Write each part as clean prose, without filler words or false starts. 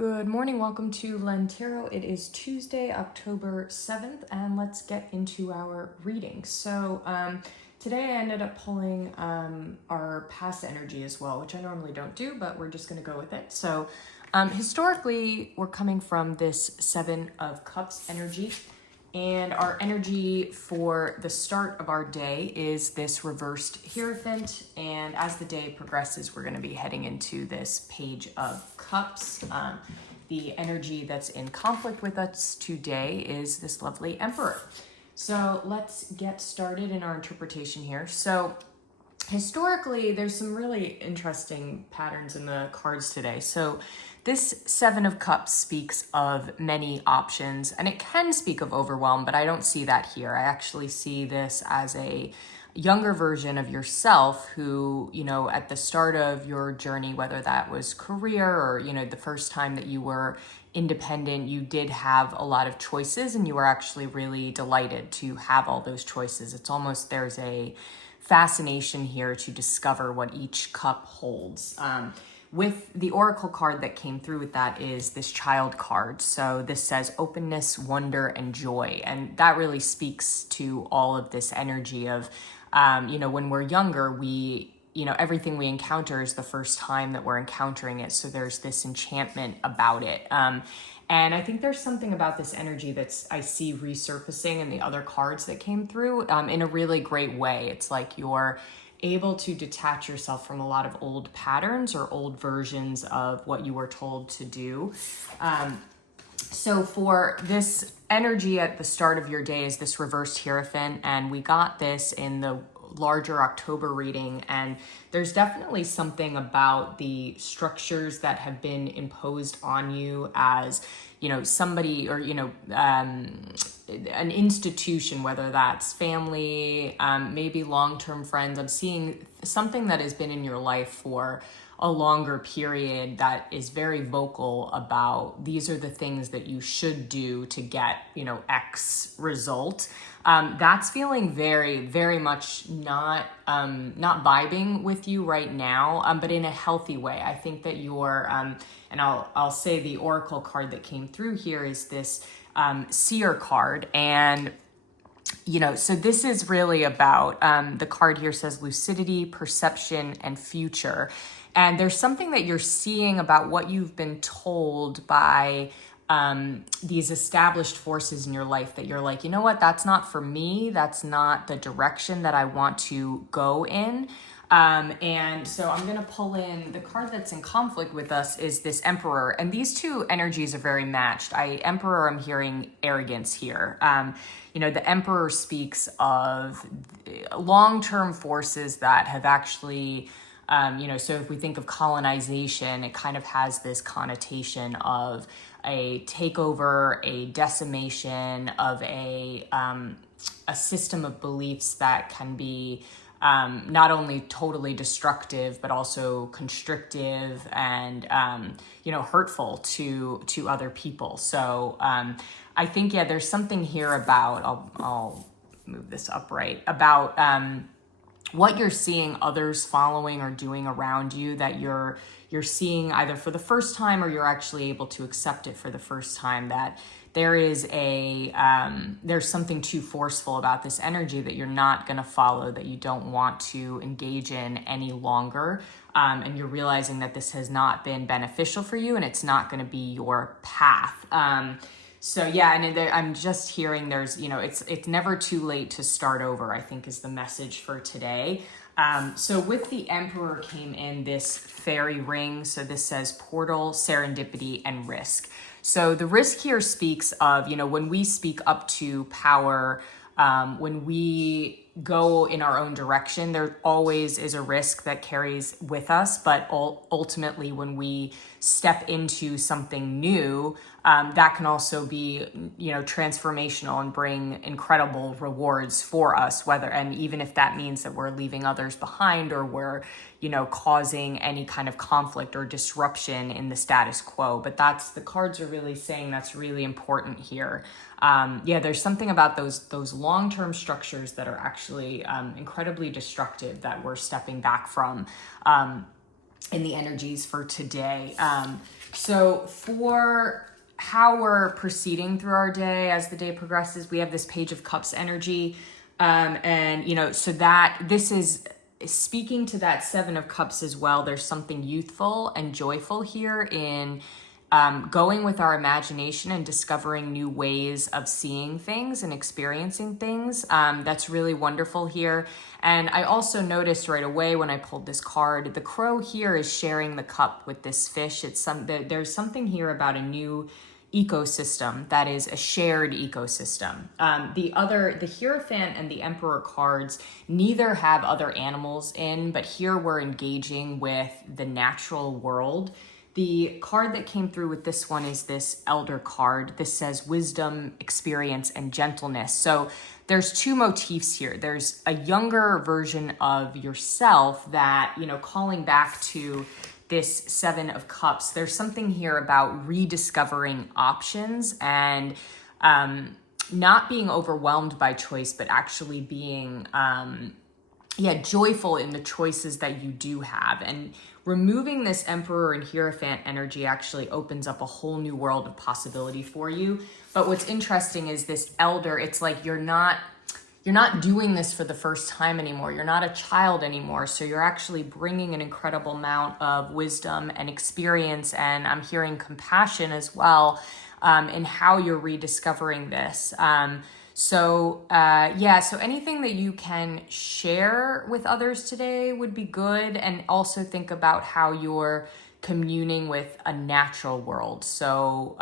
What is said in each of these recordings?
Good morning, welcome to Lentero. It is Tuesday, October 7th, and let's get into our reading. So today I ended up pulling our past energy as well, which I normally don't do, but we're just going to go with it. So historically, we're coming from this Seven of Cups energy, and our energy for the start of our day is this reversed Hierophant, and as the day progresses, we're going to be heading into this Page of Cups. The energy that's in conflict with us today is this lovely Emperor. So let's get started in our interpretation here. So historically, there's some really interesting patterns in the cards today. So this Seven of Cups speaks of many options, and it can speak of overwhelm, but I don't see that here. I actually see this as a younger version of yourself who, you know, at the start of your journey, whether that was career or, you know, the first time that you were independent, you did have a lot of choices and you were actually really delighted to have all those choices. It's almost, there's a fascination here to discover what each cup holds. With the oracle card that came through with that is this child card. So this says openness, wonder, and joy. And that really speaks to all of this energy of, you know, when we're younger, everything we encounter is the first time that we're encountering it. So there's this enchantment about it. And I think there's something about this energy I see resurfacing in the other cards that came through in a really great way. It's like you're able to detach yourself from a lot of old patterns or old versions of what you were told to do. So for this energy at the start of your day is this reversed Hierophant, and we got this in the larger October reading, and there's definitely something about the structures that have been imposed on you as, you know, somebody or, you know, an institution, whether that's family, maybe long-term friends. I'm seeing something that has been in your life for a longer period that is very vocal about these are the things that you should do to get, you know, X result. That's feeling very, very much not vibing with you right now, but in a healthy way. I think that you're, and I'll say the oracle card that came through here is this seer card. And, you know, so this is really about, the card here says lucidity, perception, and future. And there's something that you're seeing about what you've been told by these established forces in your life that you're like, you know what, that's not for me. That's not the direction that I want to go in. And so I'm going to pull in the card that's in conflict with us is this Emperor. And these two energies are very matched. Emperor, I'm hearing arrogance here. You know, the Emperor speaks of long-term forces that have actually, you know, so if we think of colonization, it kind of has this connotation of a takeover, a decimation of a system of beliefs that can be not only totally destructive, but also constrictive and, you know, hurtful to other people. So I think, yeah, there's something here about, I'll move this upright, about what you're seeing others following or doing around you that you're seeing either for the first time or you're actually able to accept it for the first time, that there is there's something too forceful about this energy that you're not going to follow, that you don't want to engage in any longer. And you're realizing that this has not been beneficial for you and it's not going to be your path. So yeah, and I'm just hearing there's, you know, it's never too late to start over, I think is the message for today. So with the Emperor came in this fairy ring. So this says portal, serendipity, and risk. So the risk here speaks of, you know, when we speak up to power, when we go in our own direction, there always is a risk that carries with us. But ultimately, when we step into something new, that can also be, you know, transformational and bring incredible rewards for us, and even if that means that we're leaving others behind or we're, you know, causing any kind of conflict or disruption in the status quo. But the cards are really saying that's really important here. Yeah, there's something about those long-term structures that are actually incredibly destructive that we're stepping back from. in the energies for today. So for how we're proceeding through our day as the day progresses, we have this Page of Cups energy. And, you know, so that this is speaking to that Seven of Cups as well. There's something youthful and joyful here in going with our imagination and discovering new ways of seeing things and experiencing things. That's really wonderful here. And I also noticed right away when I pulled this card, the crow here is sharing the cup with this fish. There's something here about a new ecosystem that is a shared ecosystem. The Hierophant and the Emperor cards neither have other animals in, but here we're engaging with the natural world. The card that came through with this one is this Elder card. This says wisdom, experience, and gentleness. So there's two motifs here. There's a younger version of yourself that, you know, calling back to this Seven of Cups. There's something here about rediscovering options and not being overwhelmed by choice, but actually being joyful in the choices that you do have. And removing this Emperor and Hierophant energy actually opens up a whole new world of possibility for you. But what's interesting is this Elder, it's like you're not doing this for the first time anymore. You're not a child anymore. So you're actually bringing an incredible amount of wisdom and experience. And I'm hearing compassion as well in how you're rediscovering this. So anything that you can share with others today would be good. And also think about how you're communing with a natural world. So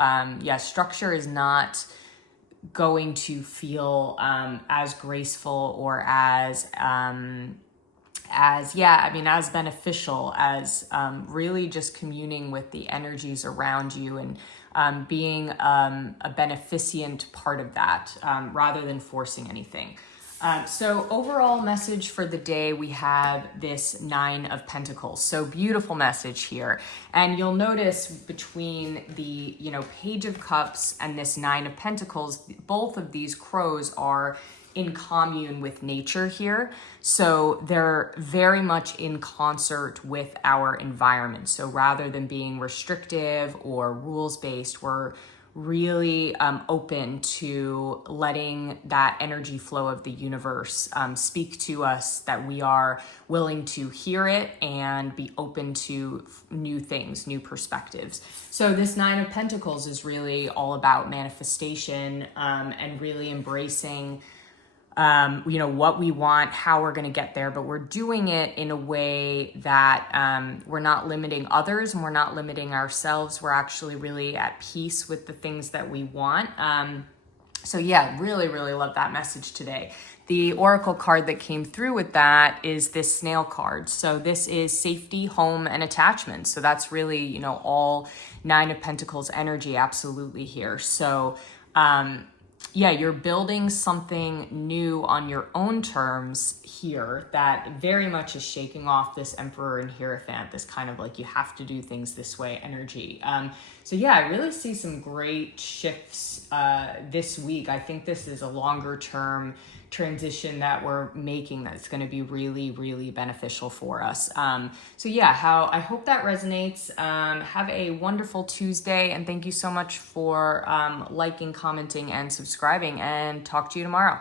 structure is not going to feel as graceful or as beneficial as really just communing with the energies around you and being a beneficent part of that rather than forcing anything. So overall message for the day, we have this Nine of Pentacles. So beautiful message here. And you'll notice between the, Page of Cups and this Nine of Pentacles, both of these crows are in commune with nature here. So they're very much in concert with our environment. So rather than being restrictive or rules-based, we're really open to letting that energy flow of the universe speak to us, that we are willing to hear it and be open to new things, new perspectives. So this Nine of Pentacles is really all about manifestation and really embracing what we want, how we're going to get there, but we're doing it in a way that we're not limiting others and we're not limiting ourselves. We're actually really at peace with the things that we want. Really, really love that message today. The Oracle card that came through with that is this Snail card. So this is safety, home, and attachment. So that's really, all Nine of Pentacles energy absolutely here. So, you're building something new on your own terms here that very much is shaking off this Emperor and Hierophant, this kind of like you have to do things this way energy. I really see some great shifts this week. I think this is a longer term transition that we're making that's going to be really, really beneficial for us. I hope that resonates. Have a wonderful Tuesday, and thank you so much for liking, commenting, and subscribing, and talk to you tomorrow.